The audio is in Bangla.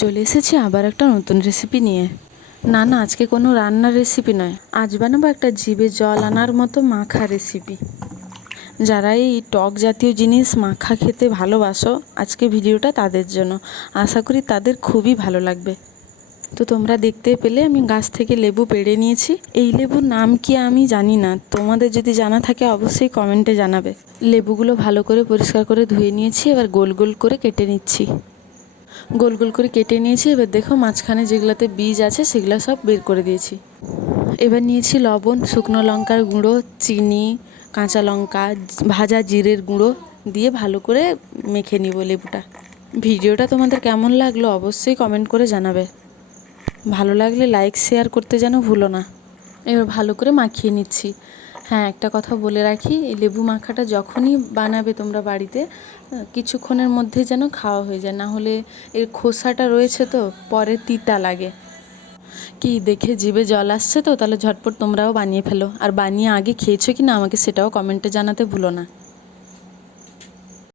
চলে এসেছি আবার একটা নতুন রেসিপি নিয়ে। না না, আজকে কোনো রান্নার রেসিপি নয়, আজ বানাবো একটা জিভে জল আনার মতো মাখা রেসিপি। যারা এই টক জাতীয় জিনিস মাখা খেতে ভালোবাসো, আজকে ভিডিওটা তাদের জন্য। আশা করি তাদের খুবই ভালো লাগবে। তো তোমরা দেখতে পেলে আমি গাছ থেকে লেবু পেড়ে নিয়েছি। এই লেবুর নাম কি আমি জানি না, তোমাদের যদি জানা থাকে অবশ্যই কমেন্টে জানাবে। লেবুগুলো ভালো করে পরিষ্কার করে ধুয়ে নিয়েছি, এবার গোল গোল করে কেটে নিচ্ছি। গোল গোল করে কেটে নিয়েছি। এবার দেখো মাঝখানে যেগুলোতে বীজ আছে সেগুলো সব বের করে দিয়েছি। এবার নিয়েছি লবণ, শুকনো লঙ্কার গুঁড়ো, চিনি, কাঁচা লঙ্কা, ভাজা জিরের গুঁড়ো দিয়ে ভালো করে মেখে নিব লেবুটা। ভিডিওটা তোমাদের কেমন লাগলো অবশ্যই কমেন্ট করে জানাবে। ভালো লাগলে লাইক শেয়ার করতে যেন ভুলো না। এবার ভালো করে মাখিয়ে নিচ্ছি। হ্যাঁ, একটা কথা বলে রাখি, এই লেবু মাখাটা যখনই বানাবে তোমরা বাড়িতে, কিছুক্ষণের মধ্যে যেন খাওয়া হয়ে যায়, না হলে এর খোসাটা রয়েছে তো পরে তিতা লাগে। কি দেখে জিভে জল আসছে তো? তাহলে ঝটপট তোমরাও বানিয়ে ফেলো, আর বানিয়ে আগে খেয়েছো কি না আমাকে সেটাও কমেন্টে জানাতে ভুলো না।